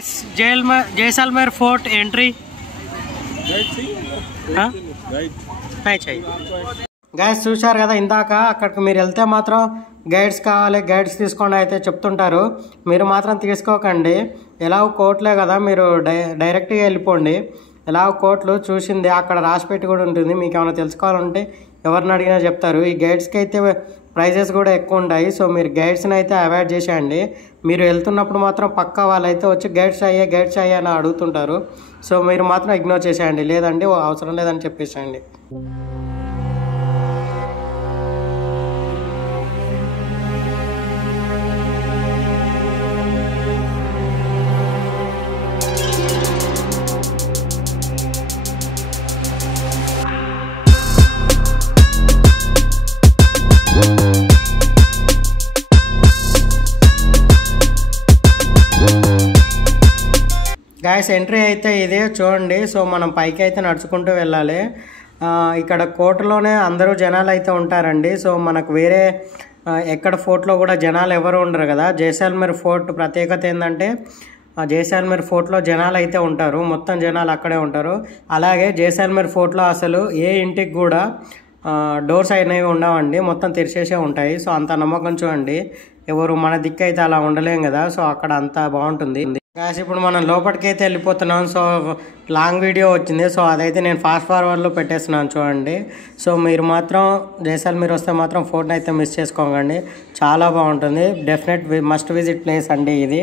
Guys Jaisalmer fort entry नहीं चाहिए guys చూశారు కదా ఇందాక అక్కడికి మీరు వెళ్తే మాత్రం గైడ్స్ కావాలి గైడ్స్ తీసుకోండి అయితే చెప్తుంటారు మీరు మాత్రం తీసుకోకండి ఎలా కోట్లే కదా మీరు డైరెక్ట్గా వెళ్ళిపోండి ఎలా కోట్లు చూసింది అక్కడ రాసిపెట్టి కూడా ఉంటుంది మీకు ఏమైనా తెలుసుకోవాలంటే ఎవరిని అడిగినా చెప్తారు ఈ గైడ్స్కి అయితే ప్రైజెస్ కూడా ఎక్కువ ఉంటాయి సో మీరు గైడ్స్ని అయితే అవాయిడ్ చేసేయండి మీరు వెళ్తున్నప్పుడు మాత్రం పక్కా వాళ్ళైతే వచ్చి గైడ్స్ అయ్యే అని అడుగుతుంటారు సో మీరు మాత్రం ఇగ్నోర్ చేసేయండి లేదండి అవసరం లేదని చెప్పేసేయండి గాయస్ ఎంట్రీ అయితే ఇదే చూడండి సో మనం పైకి అయితే నడుచుకుంటూ వెళ్ళాలి ఇక్కడ కోటలోనే అందరూ జనాలు అయితే ఉంటారండి సో మనకు వేరే ఎక్కడ ఫోర్ట్లో కూడా జనాలు ఎవరు ఉండరు కదా జైసల్మేర్ ఫోర్ట్ ప్రత్యేకత ఏంటంటే జైసల్మేర్ ఫోర్ట్లో జనాలు అయితే ఉంటారు మొత్తం జనాలు అక్కడే ఉంటారు అలాగే జైసల్మేర్ ఫోర్ట్లో అసలు ఏ ఇంటికి కూడా డోర్స్ అనేవి ఉండవండి మొత్తం తెరిచేసే ఉంటాయి సో అంత నమ్మకం చూడండి ఎవరు మన దిక్కు అయితే అలా ఉండలేం కదా సో అక్కడ అంత బాగుంటుంది గాయస్ ఇప్పుడు మనం లోపలికి అయితే వెళ్ళిపోతున్నాం సో లాంగ్ వీడియో వచ్చింది సో అదైతే నేను ఫాస్ట్ ఫార్వర్డ్లో పెట్టేస్తున్నాను చూడండి సో మీరు మాత్రం జైసల్మేర్ వస్తే మాత్రం ఫోర్ట్ని అయితే మిస్ చేసుకోకండి చాలా బాగుంటుంది డెఫినెట్ మస్ట్ విజిట్ ప్లేస్ అండి ఇది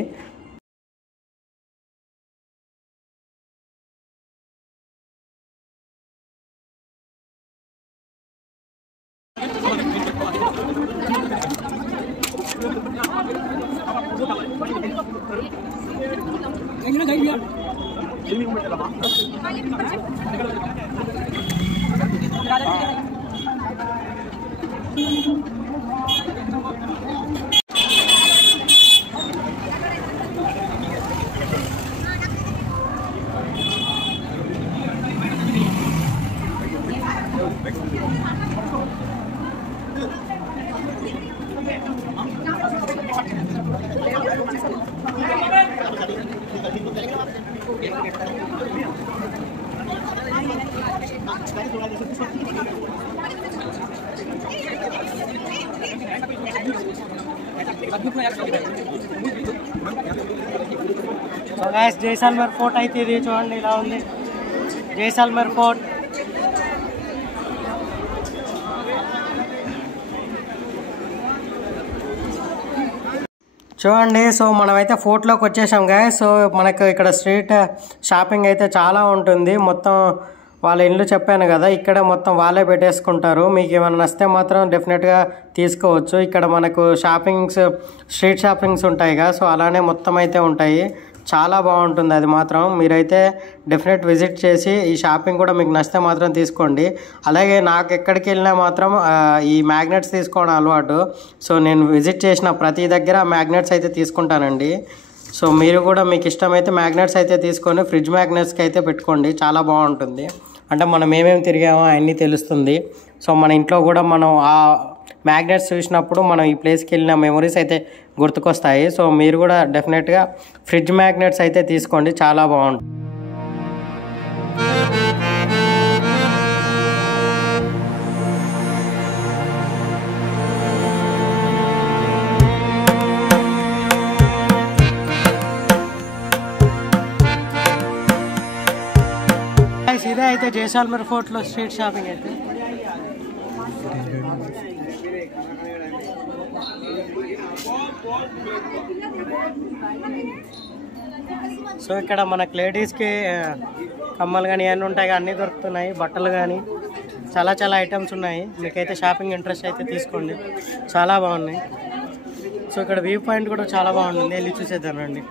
సో గైస్ జైసల్మేర్ ఫోర్ట్ అయితే ఇది చూడండి ఇలా ఉంది జైసల్మేర్ ఫోర్ట్ చూడండి సో మనమైతే ఫోర్ట్లోకి వచ్చేసాం గైస్ సో మనకు ఇక్కడ స్ట్రీట్ షాపింగ్ అయితే చాలా ఉంటుంది మొత్తం వాళ్ళ ఇల్లు చెప్పాను కదా ఇక్కడ మొత్తం వాళ్ళే పెట్టేసుకుంటారు మీకు ఏమైనా నచ్చితే మాత్రం డెఫినెట్గా తీసుకోవచ్చు ఇక్కడ మనకు స్ట్రీట్ షాపింగ్స్ ఉంటాయి కదా సో అలానే మొత్తం అయితే ఉంటాయి చాలా బాగుంటుంది అది మాత్రం మీరైతే డెఫినెట్ విజిట్ చేసి ఈ షాపింగ్ కూడా మీకు నచ్చితే మాత్రం తీసుకోండి అలాగే నాకు ఎక్కడికి వెళ్ళినా మాత్రం ఈ మ్యాగ్నెట్స్ తీసుకోవడం అలవాటు సో నేను విజిట్ చేసిన ప్రతి దగ్గర మ్యాగ్నెట్స్ అయితే తీసుకుంటానండి సో మీరు కూడా మీకు ఇష్టమైతే మ్యాగ్నెట్స్ అయితే తీసుకొని ఫ్రిడ్జ్ మ్యాగ్నెట్స్కి అయితే పెట్టుకోండి చాలా బాగుంటుంది అంటే మనం ఏమేమి తిరిగామో అవన్నీ తెలుస్తుంది సో మన ఇంట్లో కూడా మనం ఆ మ్యాగ్నెట్స్ చూసినప్పుడు మనం ఈ ప్లేస్కి వెళ్ళిన మెమరీస్ అయితే గుర్తుకొస్తాయి సో మీరు కూడా డెఫినెట్గా ఫ్రిడ్జ్ మ్యాగ్నెట్స్ అయితే తీసుకోండి చాలా బాగుంటుంది ఇదే అయితే జైసల్మేర్ ఫోర్ట్లో స్ట్రీట్ షాపింగ్ అయితే సో ఇక్కడ మనకు లేడీస్కి కమ్మలు కానీ అన్నీ ఉంటాయి అన్నీ దొరుకుతున్నాయి బట్టలు కానీ చాలా ఐటమ్స్ ఉన్నాయి మీకైతే షాపింగ్ ఇంట్రెస్ట్ అయితే తీసుకోండి చాలా బాగున్నాయి సో ఇక్కడ వ్యూ పాయింట్ కూడా చాలా బాగుంటుంది వెళ్ళి చూసేద్దానండి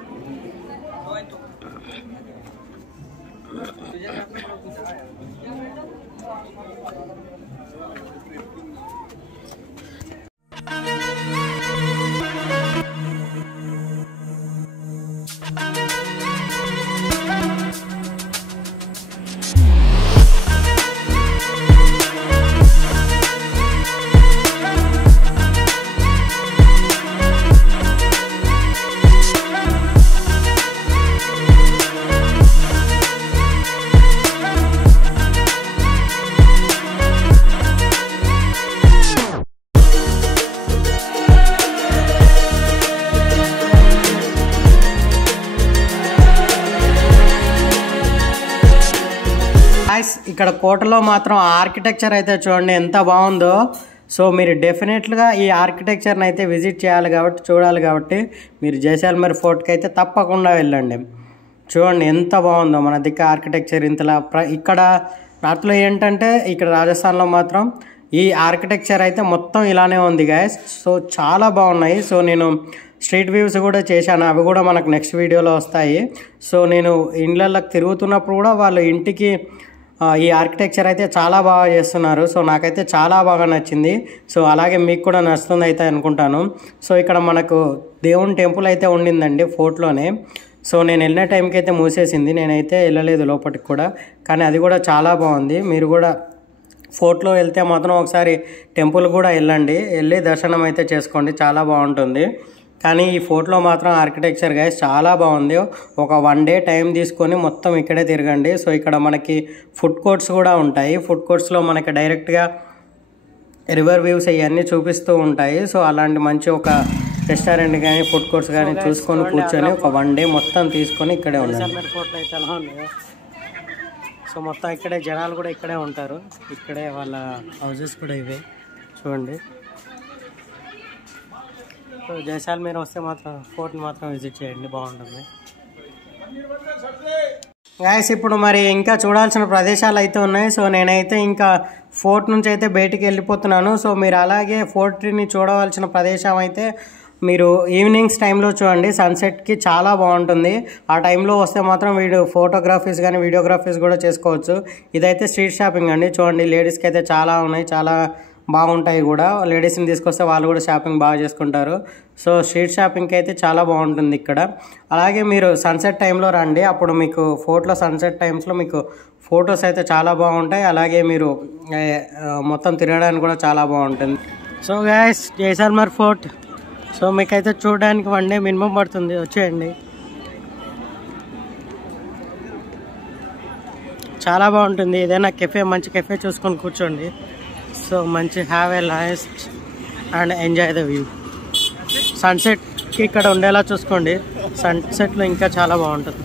ఇక్కడ కోటలో మాత్రం ఆర్కిటెక్చర్ అయితే చూడండి ఎంత బాగుందో. సో మీరు డెఫినెట్గా ఈ ఆర్కిటెక్చర్ని అయితే విజిట్ చేయాలి కాబట్టి, చూడాలి కాబట్టి మీరు జైసల్మేర్ ఫోర్ట్కి అయితే తప్పకుండా వెళ్ళండి. చూడండి ఎంత బాగుందో మన దిక్కు ఆర్కిటెక్చర్ ఇంతలా. ఇక్కడ నార్త్లో ఏంటంటే ఇక్కడ రాజస్థాన్లో మాత్రం ఈ ఆర్కిటెక్చర్ అయితే మొత్తం ఇలానే ఉంది గైస్. సో చాలా బాగున్నాయి. సో నేను స్ట్రీట్ వ్యూస్ కూడా చేశాను, అవి కూడా మనకు నెక్స్ట్ వీడియోలో వస్తాయి. సో నేను ఇండ్లకి తిరుగుతున్నప్పుడు కూడా వాళ్ళు ఇంటికి ఈ ఆర్కిటెక్చర్ అయితే చాలా బాగా చేస్తున్నారు. సో నాకైతే చాలా బాగా నచ్చింది. సో అలాగే మీకు కూడా నచ్చుతుంది అయితే అనుకుంటాను. సో ఇక్కడ మనకు దేవుని టెంపుల్ అయితే ఉండిందండి ఫోర్ట్లోనే. సో నేను వెళ్ళిన టైంకి అయితే మూసేసింది, నేనైతే వెళ్ళలేదు లోపలికి కూడా. కానీ అది కూడా చాలా బాగుంది. మీరు కూడా ఫోర్ట్లో వెళ్తే మాత్రం ఒకసారి టెంపుల్ కూడా వెళ్ళి దర్శనం అయితే చేసుకోండి, చాలా బాగుంటుంది. కానీ ఈ ఫోర్ట్లో మాత్రం ఆర్కిటెక్చర్ గైస్ చాలా బాగుంది. ఒక 1 డే టైం తీసుకొని మొత్తం ఇక్కడే తిరగండి. సో ఇక్కడ మనకి ఫుడ్ కోర్ట్స్ కూడా ఉంటాయి. ఫుడ్ కోర్ట్స్లో మనకి డైరెక్ట్గా రివర్ వ్యూస్ ఇవన్నీ చూపిస్తూ ఉంటాయి. సో అలాంటి మంచి ఒక రెస్టారెంట్ కానీ ఫుడ్ కోర్ట్స్ కానీ చూసుకొని కూర్చొని ఒక 1 డే మొత్తం తీసుకొని ఇక్కడే ఉండాలి. ఫోర్ట్ అయితే ఎలా ఉంది. సో మొత్తం ఇక్కడే జనాలు కూడా ఇక్కడే ఉంటారు, ఇక్కడే వాళ్ళ హౌజెస్ కూడా ఇవే చూడండి. సో జైసల్మేర్ వస్తే మాత్రం ఫోర్ట్ని మాత్రం విజిట్ చేయండి, బాగుంటుంది గైస్. ఇప్పుడు మరి ఇంకా చూడాల్సిన ప్రదేశాలు అయితే ఉన్నాయి. సో నేనైతే ఇంకా ఫోర్ట్ నుంచి అయితే బయటికి వెళ్ళిపోతున్నాను. సో మీరు అలాగే ఫోర్ట్ని చూడవలసిన ప్రదేశం అయితే మీరు ఈవినింగ్స్ టైంలో చూడండి, సన్సెట్కి చాలా బాగుంటుంది. ఆ టైంలో వస్తే మాత్రం ఫోటోగ్రఫీస్ కానీ వీడియోగ్రఫీస్ కూడా చేసుకోవచ్చు. ఇదైతే స్ట్రీట్ షాపింగ్ అండి. చూడండి లేడీస్కి అయితే చాలా ఉన్నాయి, చాలా బాగుంటాయి కూడా. లేడీస్ని తీసుకొస్తే వాళ్ళు కూడా షాపింగ్ బాగా చేసుకుంటారు. సో స్ట్రీట్ షాపింగ్కి అయితే చాలా బాగుంటుంది ఇక్కడ. అలాగే మీరు సన్సెట్ టైంలో రండి, అప్పుడు మీకు ఫోర్ట్లో సన్సెట్ టైమ్స్లో మీకు ఫొటోస్ అయితే చాలా బాగుంటాయి. అలాగే మీరు మొత్తం తిరగడానికి కూడా చాలా బాగుంటుంది. So guys Jaisalmer fort so మీకైతే చూడడానికి 1 డే మినిమం పడుతుంది, వచ్చేయండి. చాలా బాగుంటుంది. ఏదైనా కెఫే, మంచి కెఫే చూసుకొని కూర్చోండి. సో మంచి have a nice and enjoy the view. సన్సెట్కి ఇక్కడ ఉండేలా చూసుకోండి, సన్సెట్లో ఇంకా చాలా బాగుంటుంది.